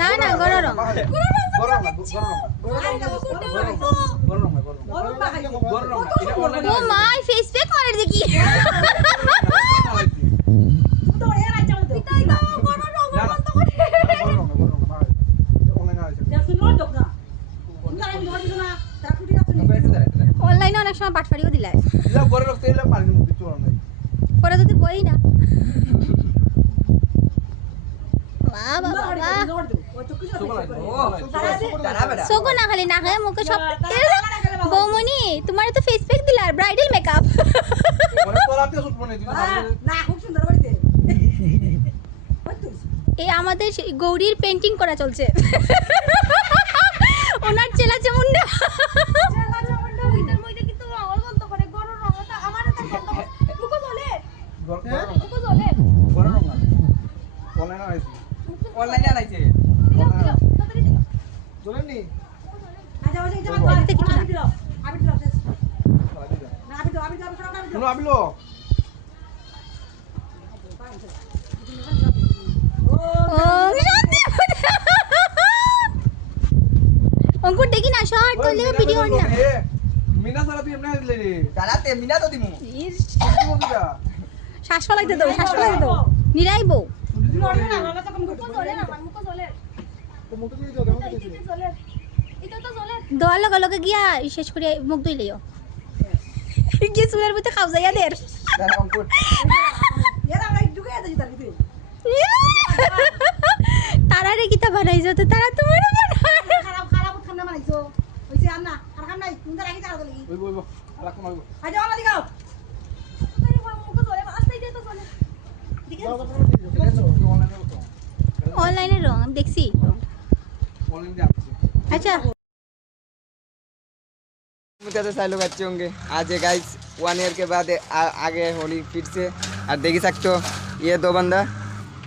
না না গরম রং ও মাই ফেস প্যাক মারে দেখি অনলাইনে অনেক সময় বাটফাড়িও দিলাই পরে যদি বই না সোকো না খালি না খায় মুখে সব বৌমনি তোমার তো ফেস প্যাক দিলা ব্রাইডাল মেকআপ এই আমাদের গৌরীর পেন্টিং করা চলছে ওনার চেলা চামুন্ডা অনলাইনে আনাইছে চলেননি আবিলো অঙ্কুর দেখি না শর্ট করলে ভিডিও না মিনা সারা তুই এমনি দিলে রে দাঁড়াতে মিনা তো দিমু শ্বাস ফলাইতে দাও শ্বাস ফলাইতে দাও নিরাইবো দোয়ার লগে লগে গিয়া শেষ করে মুখ ধুইলেও গিয়ে চুলের মধ্যে খাও যাইয়া দের তারা রে কিতা বানাইছো তো তারা তোমার ऑनलाइन रंग हम देखसी अच्छा मुझे तो सारे लोग अच्छे होंगे आज है गाइस 1 ईयर के बाद आगे होली फिर से और देख ही सकते हो ये दो बंदा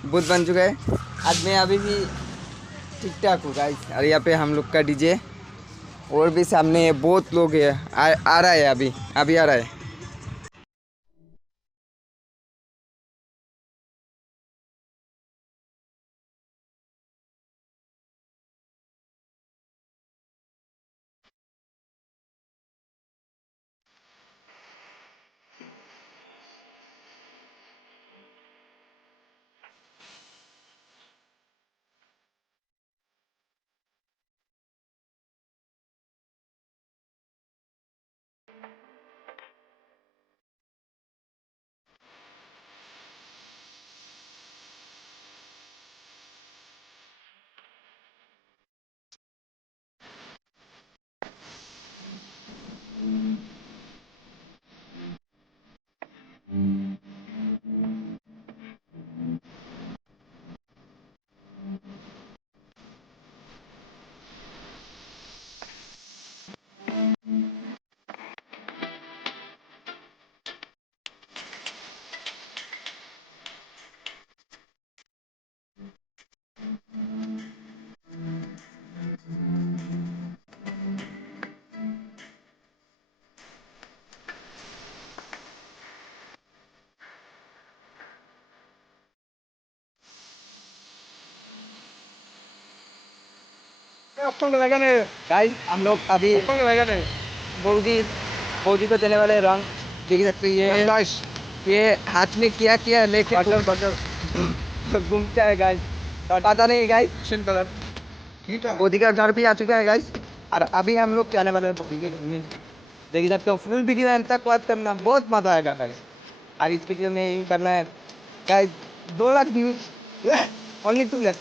बुद्ध बन चुका है आज मैं अभी भी ठीक ठाक हूँ गाइस और यहाँ पे हम लोग का डीजे और भी सामने है बहुत लोग है आ रहा है अभी आ रहा है गाइस हम लोग अभी बौदी को देने वाले रंग देख सकते हैं ये हाथ में किया लेके घूमता है गाइस पता नहीं गाइस बौदी का घर भी आ चुका है गाइस और अभी हम लोग जाने वाले हैं बौदी के घर में देख सकते हो फुल वीडियो एंड तक वॉच करना बहुत मजा आएगा गाइस और इस वीडियो में यही करना है guys 2 lakh views only 2 lakh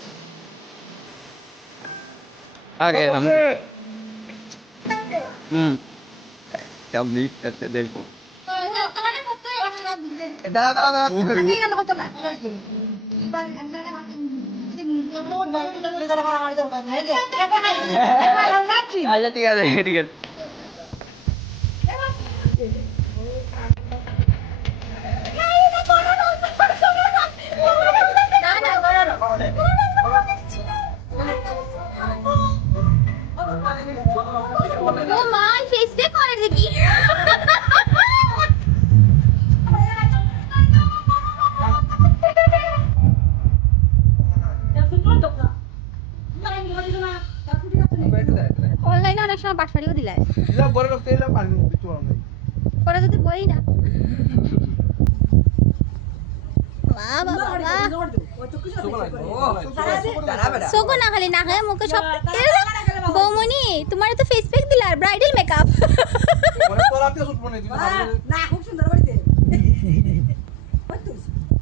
आगे हम Trong đi đây aja tiga oh my face पे करे देखी কই না বাহ বাহ বাহ চকু না খালি না খায় মুখে সব বৌমনি তোমার তো ফেস প্যাক দিলার ব্রাইডাল মেকআপ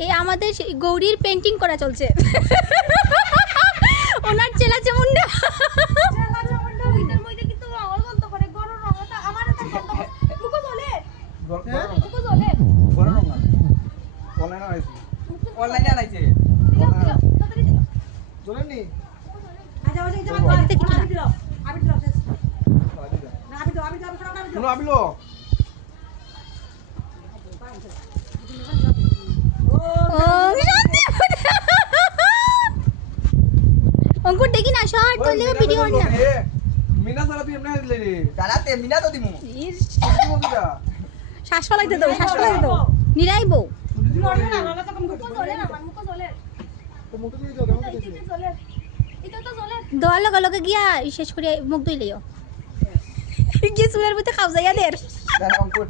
এই আমাদের গৌরীর পেন্টিং করা চলছে ওনার চেলা চামুন্ডা অনলাইনে আনাইছে জলেনি শুনো আবিলো অঙ্কুর দেখি না শর্ট করলে ভিডিও না মিনা সারা তুই এমনি দিলে রে দাঁড়াতে মিনা তো দিমু শ্বাস ফলাইতে দাও শ্বাস ফলাইতে দাও নিরাইব তো মুখে দিয়ে দাও কেমন দিছিস দোয়ার লগে লগে গিয়া শেষ করে মুখ ধুই লইও গিয়ে চুলের ভিতরে খাও যাইয়া দের দাঁড়া অঙ্কুর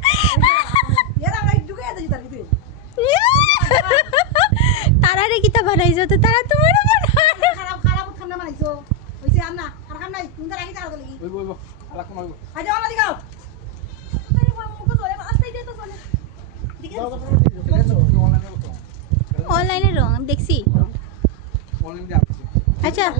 তারা রে কিতা বানাইছো তো তারা তোমার ওই বই আলাক মারবো অনলাইনে রং দেখছি অনলাইন দিয়ে আসছে আচ্ছা